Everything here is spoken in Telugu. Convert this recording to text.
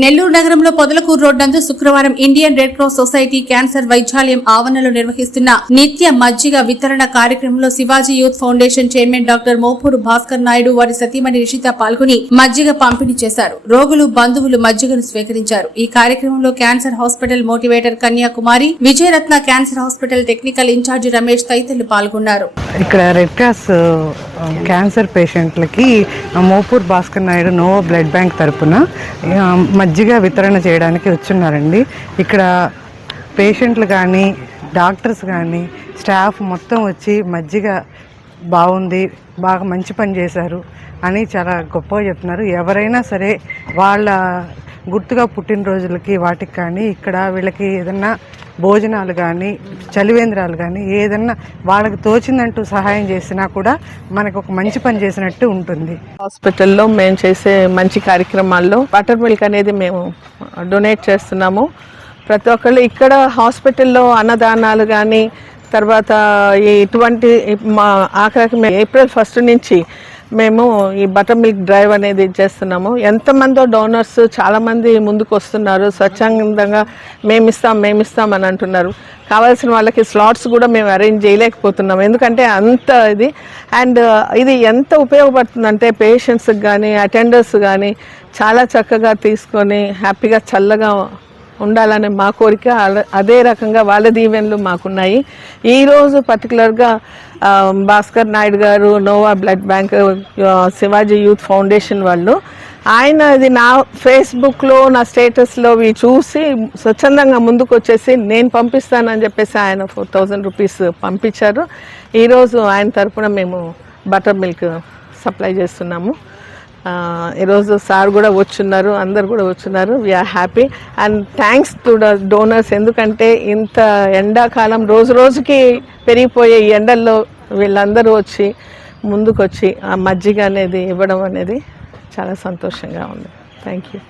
నెల్లూరు నగరంలో పొదలకూరు రోడ్ నందు శుక్రవారం Indian red cross society cancer వైద్యాలయం ఆవరణలో నిర్వహిస్తున్న నిత్య మజ్జిగ వితరణ కార్యక్రమంలో Shivaji youth foundation chairman doctor Mopuru Bhaskar Naidu వారి సతీమణి రిషిత పాల్గొని మజ్జిగ పంపిణీ చేశారు. రోగులు బంధువులు మజ్జిగను స్వీకరించారు. ఈ కార్యక్రమంలో cancer hospital motivator Kanyakumari, Vijayaratna cancer hospital technical incharge Ramesh తదితరులు పాల్గొన్నారు. ఇక్కడ రెడ్ క్రాస్ క్యాన్సర్ పేషెంట్లకి మోపూర్ భాస్కర్ నాయుడు నో బ్లడ్ బ్యాంక్ తరపున మజ్జిగ వితరణ చేయడానికి వచ్చున్నారండి. ఇక్కడ పేషెంట్లు కానీ డాక్టర్స్ కానీ స్టాఫ్ మొత్తం వచ్చి మజ్జిగ బాగుంది, బాగా మంచి పని చేశారు అని చాలా గొప్పగా చెప్తున్నారు. ఎవరైనా సరే వాళ్ళ గుర్తుగా పుట్టినరోజులకి వాటికి కానీ ఇక్కడ వీళ్ళకి ఏదన్నా భోజనాలు కానీ చలివేంద్రాలు కానీ ఏదన్నా వాళ్ళకి తోచిందంటూ సహాయం చేసినా కూడా మనకు ఒక మంచి పని చేసినట్టు ఉంటుంది. హాస్పిటల్లో మేము చేసే మంచి కార్యక్రమాల్లో బటర్ మిల్క్ అనేది మేము డొనేట్ చేస్తున్నాము. ప్రతి ఒక్కళ్ళు ఇక్కడ హాస్పిటల్లో అన్నదానాలు కానీ తర్వాత ఇటువంటి ఆఖరికి ఏప్రిల్ 1 నుంచి మేము ఈ బటర్ మిల్క్ డ్రైవ్ అనేది చేస్తున్నాము. ఎంతమందో డోనర్స్ చాలామంది ముందుకు వస్తున్నారు. స్వచ్ఛందంగా మేమిస్తాం అని అంటున్నారు. కావాల్సిన వాళ్ళకి స్లాట్స్ కూడా మేము అరేంజ్ చేయలేకపోతున్నాం, ఎందుకంటే అంత ఇది. అండ్ ఇది ఎంత ఉపయోగపడుతుందంటే పేషెంట్స్కి కానీ అటెండర్స్ కానీ చాలా చక్కగా తీసుకొని హ్యాపీగా చల్లగా ఉండాలనే మా కోరిక. అదే రకంగా వాళ్ళ దీవెనలు మాకున్నాయి. ఈరోజు పర్టికులర్గా భాస్కర్ నాయుడు గారు, Noah blood bank, Shivaji youth foundation వాళ్ళు ఆయన ఇది నా ఫేస్బుక్లో నా స్టేటస్లో చూసి స్వచ్ఛందంగా ముందుకు వచ్చేసి నేను పంపిస్తానని చెప్పేసి ఆయన 4000 రూపీస్ పంపించారు. ఈరోజు ఆయన తరఫున మేము బటర్ మిల్క్ సప్లై చేస్తున్నాము. ఈరోజు సార్ కూడా వచ్చున్నారు, అందరు కూడా వచ్చున్నారు. We're happy and thanks to the donors. ఎందుకంటే ఇంత ఎండాకాలం రోజు రోజుకి పెరిగిపోయే ఈ ఎండల్లో వీళ్ళందరూ వచ్చి ముందుకు వచ్చి ఆ మజ్జిగ అనేది ఇవ్వడం అనేది చాలా సంతోషంగా ఉంది. Thank you.